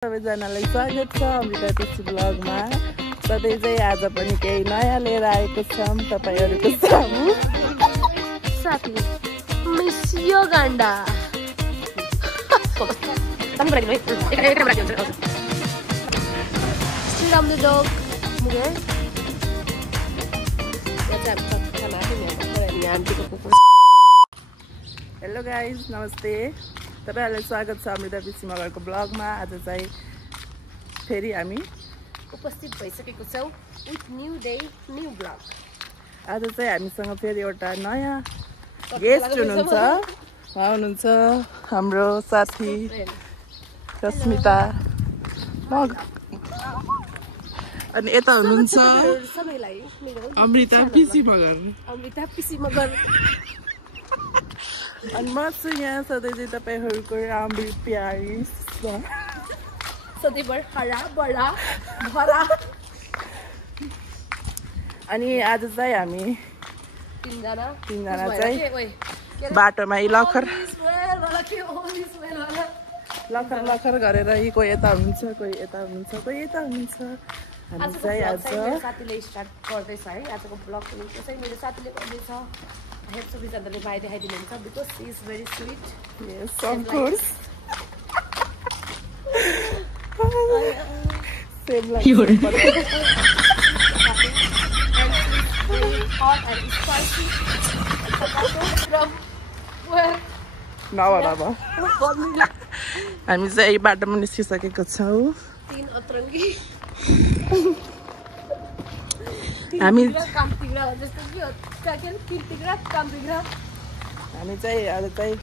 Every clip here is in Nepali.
सबैजनालाई स्वागत छ अमृता टेस्टी ब्लगमा। सधैँ चाहिँ आज पनि केही नयाँ लिएर आएको छौँ तपाईहरुको सामु। साथी मिस योगान्डा हेलो गाइज, नमस्ते। तपाईहरुलाई स्वागत छ अमृता टेस्टी मगरको ब्लगमा। आज चाहिँ फेरि हामी उपस्थित भइसकेको छौं with new day new blog. आज चाहिँ हामीसँग फेरि एउटा नयाँ गेस्ट हुनुहुन्छ। उहाँ हुनुहुन्छ हाम्रो साथी रश्मिता मग, अनि यता हुनुहुन्छ सबैलाई मेरो अमृता पिसी मगर। अमृता पिसी मगर। अनि म चाहिँ यहाँ सधैँ चाहिँ तपाईहरुको राम्रो प्यारी सधैँभर हरा बडा भरा। अनि आज चाहिँ हामी तीनजना चाहिँ बाटोमा लखर लखर गरेर कोही यता हुनुहुन्छ, कोही यता हुनुहुन्छ, कोही यता हुनुहुन्छ। हामी चाहिँ आज साथीले स्टार्ट गर्दैछ है आजको ब्लग। चाहिँ मेरो साथीले गर्दैछ। I hope सबैजनाले भाइ देखाइदिनुहुन्छ because she is very sweet. Yes, of course. Same like you. Hot and spicy. From where? नभन हामी चाहिँ बाटोमा निस्किसकेको छौँ। तीन अत्रङ्गी हामी चाहिँ आज चाहिँ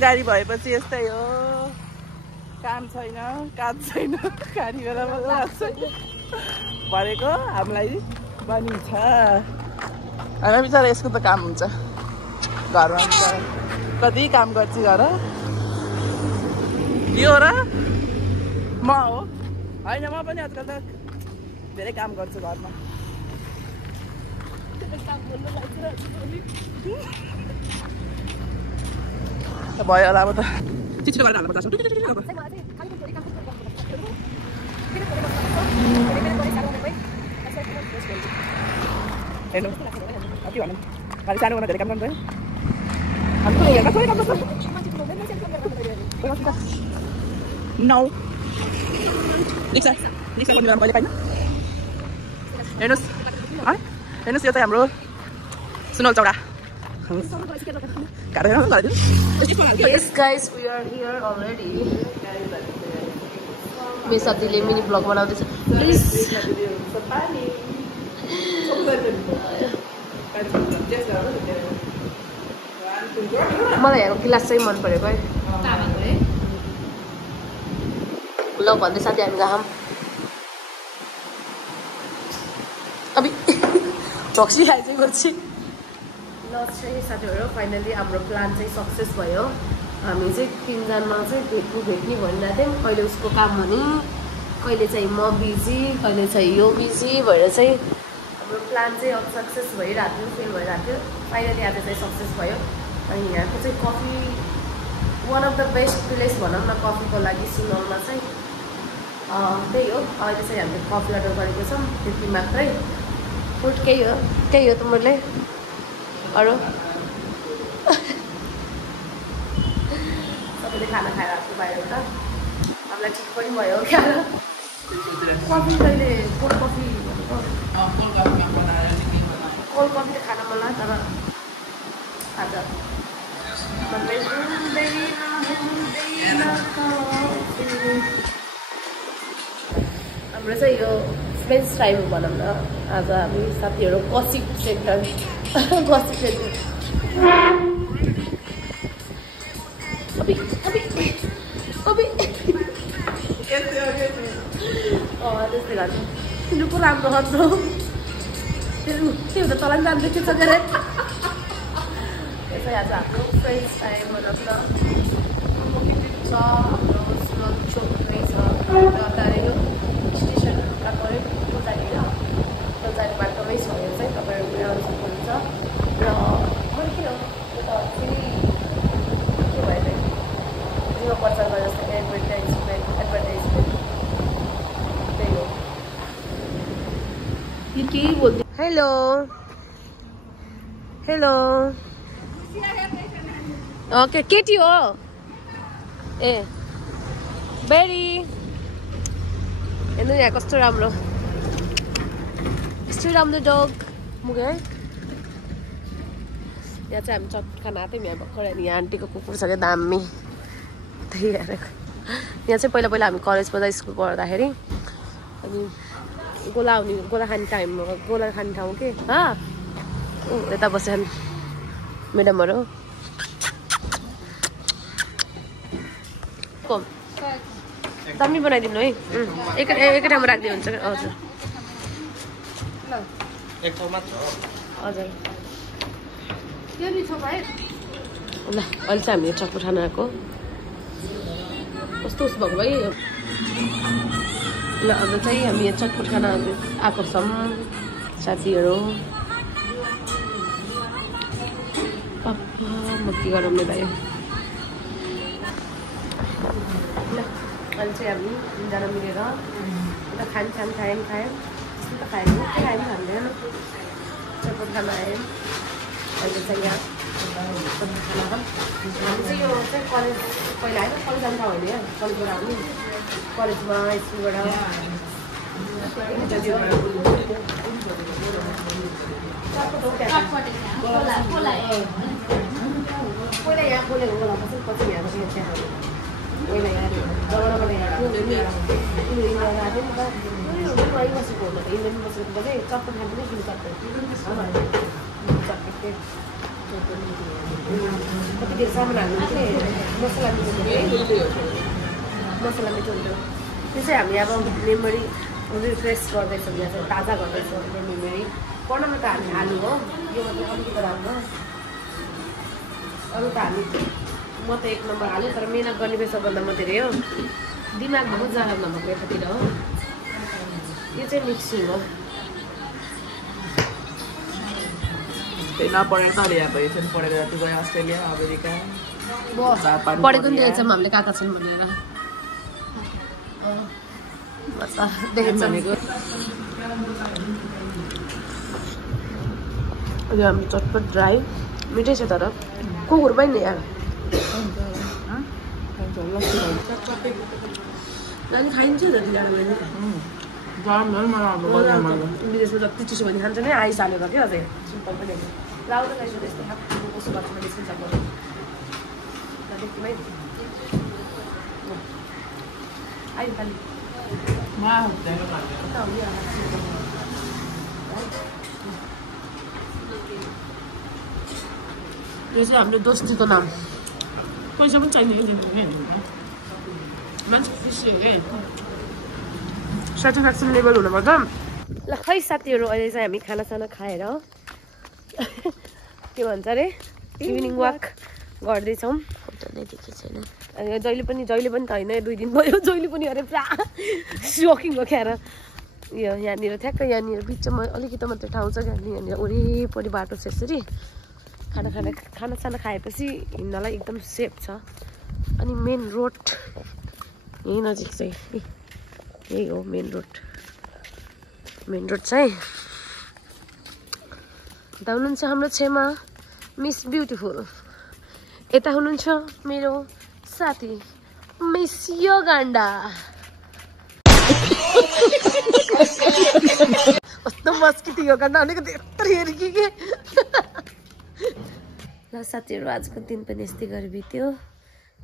गाडी भएपछि यस्तै हो, काम छैन, काज छैन, गाडी बेलामा लाग्छ भनेको हामीलाई बनिन्छ। हामी बिचरा यसको त काम हुन्छ घरमा, बिचरा कति काम गर्छ घर। यो र म हो होइन, म पनि आजकल त धेरै काम गर्छु घरमा। भयो होला अब त छिटो गरेर हाल्नुपर्छ। हेर्नु के भन्नु, खालि सानो धेरै काम गर्नु नौ रिक्सा गर्नु कहिले पाइन। हेर्नुहोस् है, हेर्नुहोस् यो चाहिँ हाम्रो सुनौल चौडा। Yes guys, we are here already. मेरो साथीले मिनी ब्लग बनाउँदैछ। प्लिज मलाई यहाँको गिलास चाहिँ मन परेको है। ल भन्दै साथी हामी गयौँ। अभी रक्सी खाइ चाहिँ गर्छ। ल चाहिँ साथीहरू फाइनली हाम्रो प्लान चाहिँ सक्सेस भयो। हामी चाहिँ तीनजना चाहिँ भेट्ने भनिरहेको थियौँ। कहिले उसको काम हुने, कहिले चाहिँ म बिजी, कहिले चाहिँ यो बिजी भएर चाहिँ हाम्रो प्लान चाहिँ अब सक्सेस भइरहेको थियो, फेल भइरहेको थियो। फाइनली आज चाहिँ सक्सेस भयो। अनि यहाँको चाहिँ coffee one of the best place भनौँ न कफीको लागि सुनौलमा चाहिँ। त्यही हो, अहिले चाहिँ हामीले कफी अर्डर गरेको छौँ, त्यति मात्रै। फुड त्यही हो त मैले अरू सबैले खाना खाएर आएको बाहिरबाट। हामीलाई ठिक पनि भयो क्या। कफी कहिले कोल्ड कफी भनेको कोल्ड कफी त खान मन लाग्यो, तर आज हाम्रो चाहिँ यो स्पेस टाइम भनौँ न। आज हामी साथीहरू गसिप सेन्टर गसिप सेन्टर त्यस्तै गर्छ। तिनीहरूको राम्रो गर्छ त्यो त तँलाई जान्दै थियो गरे। यसै आज हाम्रो फ्रेन्ड्स टाइम भनौँ न छ। हाम्रो सुनौल चोकमै छ, टाढो स्टेसन पऱ्यो त्यहाँनिर जाने बाटोमै छ। यो चाहिँ तपाईँहरू आउनु सक्नुहुन्छ। र हेलो हेलो ओके केटी हो ए बेरी हेर्नु यहाँ कस्तो राम्रो डग मुगे है यहाँ चाहिँ हामी चटपट खाना आएको थियौँ यहाँ भर्खर अनि यहाँ आन्टीको कुकुर छ क्या दामी त्यही हेरेको यहाँ चाहिँ पहिला हामी कलेज पढ्दा स्कुल पढ्दाखेरि अनि गोला खाने ठाउँ के यता बस्छ म्याडमहरू दामी बनाइदिनु है एकै ठाउँमा राखिदिनु हुन्छ हजुर हजुर ल अहिले चाहिँ हामीले चटपट खाना आएको कस्तो उस भएको भाइ ल अब चाहिँ हामी यहाँ चटपट खाना आएको छौँ साथीहरू म के गरौँ भाइ ल अहिले चाहिँ हामी तिनजना मिलेर उता खायौँ त्यस्तो त खायौँ के खायौँ हामीले चटपट खाना आयौँ अहिले चाहिँ यहाँ चटपट खाना हामी चाहिँ यो चाहिँ कलेज पहिला होइन कलेज जान्छ होइन कलेजबाट आउने कलेजमा स्कुलबाट पहिला यहाँ बोलेको होला पछि यहाँ पहिला यहाँ जग्गाबाट यहाँ बसेको होला इन्डियन बसेको चाहिँ चप्पल खानु पनि किन चप्पल कतिखेर सामान हाल्नु चाहिँ मसला मिठो हुन्छ त्यो चाहिँ हामी अब मेमोरी रिफ्रेस गर्दैछौँ यहाँ चाहिँ ताजा गर्दैछौँ मेमोरी पढ्नमा त हामी हाल्नु हो यो मतलब अलिकति राम्रो अरू त हामी म त 1 नम्बर हाल्यो तर मेहनत गर्ने बेसा भन्दा म धेरै हो दिमाग बहुत जाँदा नभएको यतातिर हो यो चाहिँ मिक्सिङ हो नपढेर त यहाँ भयो पढेर जति गयो अस्ट्रेलिया अमेरिका पढेको नि देखेको छौँ हामीले कहाँ छन् भनेर देखेको भनेको यो हाम्रो चटपट ड्राई मिठै छ तर कुकुर पनि नि यहाँ नानी खाइन्छ जतिजनाले विदेशमा जति चिसो भने खान्छ नै आइस हालेर क्या अझै सिम्पल पनि लाउनु खाइसक्यो यस्तो कस्तो गर्छ मैले स्किन चप गर्छु आइ खालि यो चाहिँ हाम्रो दोस्तीको नाम पैसा पनि चाहिने मान्छे खुसी हो सेटिस्फ्याक्सन लेभल हुनुपर्छ ल खै साथीहरू अहिले चाहिँ हामी खानासाना खाएर के भन्छ अरे इभिनिङ वाक गर्दैछौँ छैन जहिले पनि त होइन 2 दिन भयो जहिले पनि अरे पुरा सकिङ भयो ख्याएर यो यहाँनिर ठ्याक्क यहाँनिर बिचमा अलिकति मात्रै ठाउँ छ यहाँनिर वरिपरि बाटो छ यसरी खानासाना खाएपछि हिँड्नलाई एकदम सेफ छ अनि मेन रोड यही नजिक चाहिँ यही हो मेन रोड चाहिँ यता हुनुहुन्छ हाम्रो छेमा मिस ब्युटिफुल यता हुनुहुन्छ मेरो साथी मिस योगान्डा कस्तो मस्किटी योगान्डा भनेको त्यत्रो हेर्की के ल साथीहरू आजको दिन पनि यस्तै गरी बित्यो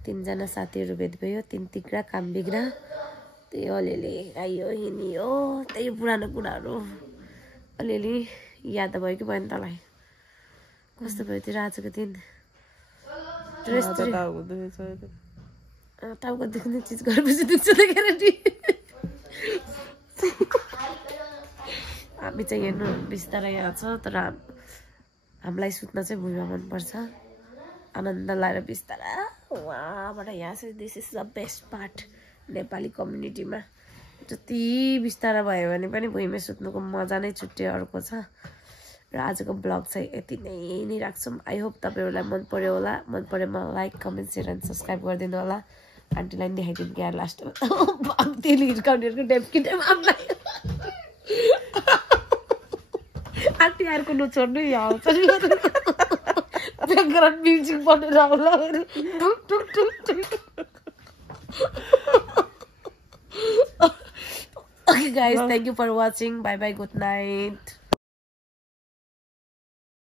3 जना साथीहरू भेट भयो 3 तिग्रा काम बिग्रा त्यही अलिअलि आइयो हिँडियो त्यही पुरानो कुराहरू अलिअलि याद भयो कि भएन तँलाई कस्तो भयो त्यो आजको दिन टाउको दुख्ने चिज गरेपछि दुख्छ देखेर हामी चाहिँ हेर्नु बिस्तारै यहाँ छ तर हामीलाई सुत्न चाहिँ भुइँमा मनपर्छ आनन्द लाएर बिस्तारा वहाँबाट यहाँ चाहिँ this is the best part Nepali कम्युनिटीमा जति बिस्तारा भयो भने पनि भुइँमै सुत्नुको मजा नै छुट्टै अर्को छ र आजको ब्लग चाहिँ यति नै राख्छौँ आई होप तपाईँहरूलाई मन पर्यो होला मन परेमा like comment share and subscribe गरिदिनु होला आन्टीलाई पनि देखाइदिनु क्या लास्टमा तेल हिर्काउनेहरूको डेप्किटाइम आफूलाई आन्टी अर्को नछोड्नु यो आउँछ नि ब्याकग्राउन्ड म्युजिक बनेर आउला Okay guys, thank you for watching. Bye bye, good night.